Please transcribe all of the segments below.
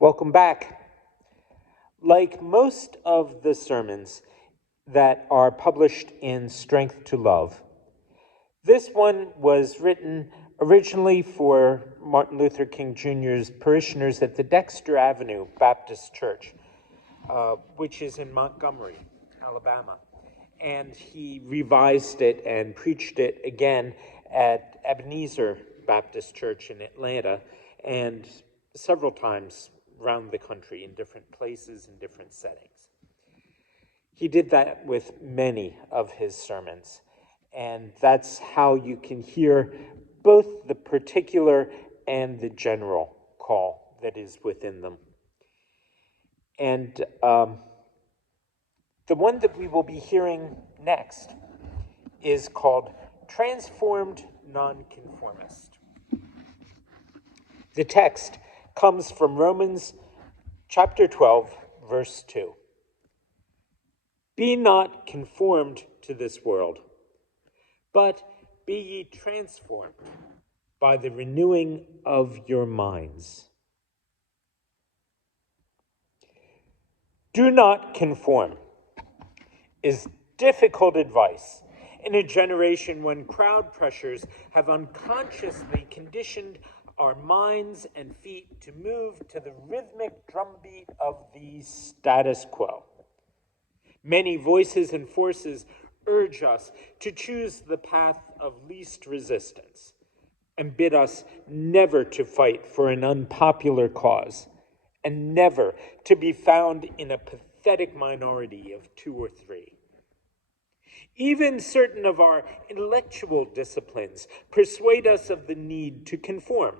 Welcome back. Like most of the sermons that are published in Strength to Love, this one was written originally for Martin Luther King Jr.'s parishioners at the Dexter Avenue Baptist Church, which is in Montgomery, Alabama. And he revised it and preached it again at Ebenezer Baptist Church in Atlanta, and several times around the country in different places and different settings. He did that with many of his sermons, and that's how you can hear both the particular and the general call that is within them. And the one that we will be hearing next is called Transformed Nonconformist. The text comes from Romans chapter 12, verse 2. Be not conformed to this world, but be ye transformed by the renewing of your minds. Do not conform is difficult advice in a generation when crowd pressures have unconsciously conditioned our minds and feet to move to the rhythmic drumbeat of the status quo. Many voices and forces urge us to choose the path of least resistance and bid us never to fight for an unpopular cause and never to be found in a pathetic minority of 2 or 3. Even certain of our intellectual disciplines persuade us of the need to conform.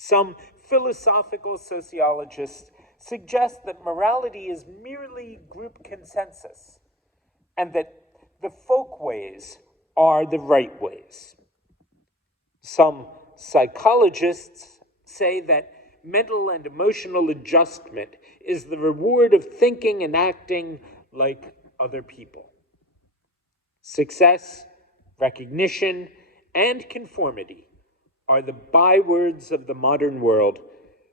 Some philosophical sociologists suggest that morality is merely group consensus and that the folk ways are the right ways. Some psychologists say that mental and emotional adjustment is the reward of thinking and acting like other people. Success, recognition, and conformity are the bywords of the modern world,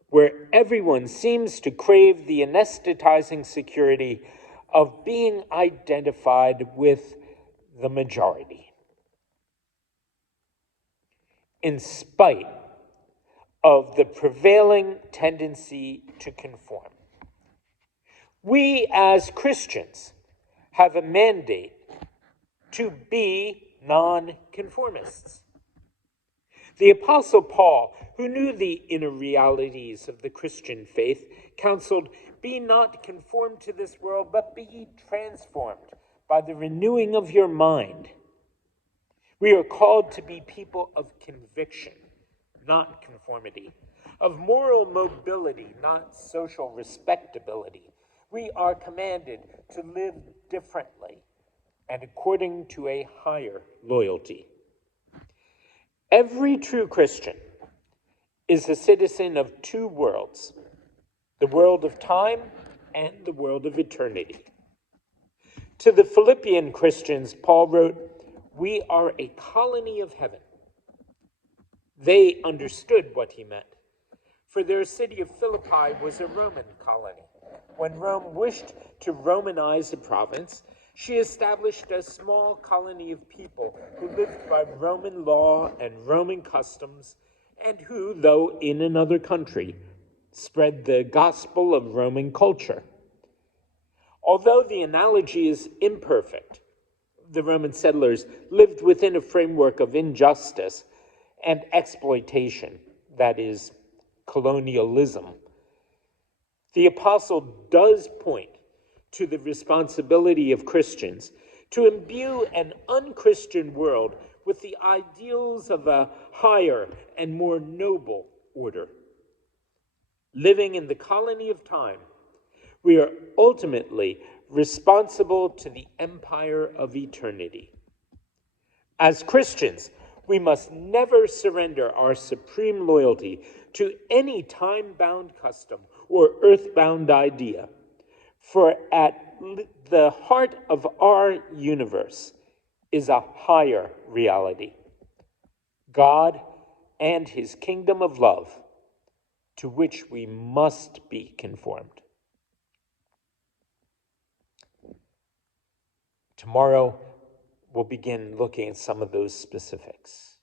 where everyone seems to crave the anesthetizing security of being identified with the majority. In spite of the prevailing tendency to conform, we as Christians have a mandate to be nonconformists. The Apostle Paul, who knew the inner realities of the Christian faith, counseled, "Be not conformed to this world, but be ye transformed by the renewing of your mind." We are called to be people of conviction, not conformity, of moral mobility, not social respectability. We are commanded to live differently and according to a higher loyalty. Every true Christian is a citizen of 2 worlds, the world of time and the world of eternity. To the Philippian Christians, Paul wrote, "We are a colony of heaven." They understood what he meant, for their city of Philippi was a Roman colony. When Rome wished to Romanize a province, she established a small colony of people who lived by Roman law and Roman customs, and who, though in another country, spread the gospel of Roman culture. Although the analogy is imperfect, the Roman settlers lived within a framework of injustice and exploitation, that is, colonialism. The apostle does point to the responsibility of Christians to imbue an unchristian world with the ideals of a higher and more noble order. Living in the colony of time, we are ultimately responsible to the empire of eternity. As Christians, we must never surrender our supreme loyalty to any time-bound custom or earth-bound idea, for at the heart of our universe is a higher reality, God and his kingdom of love, to which we must be conformed. Tomorrow, we'll begin looking at some of those specifics.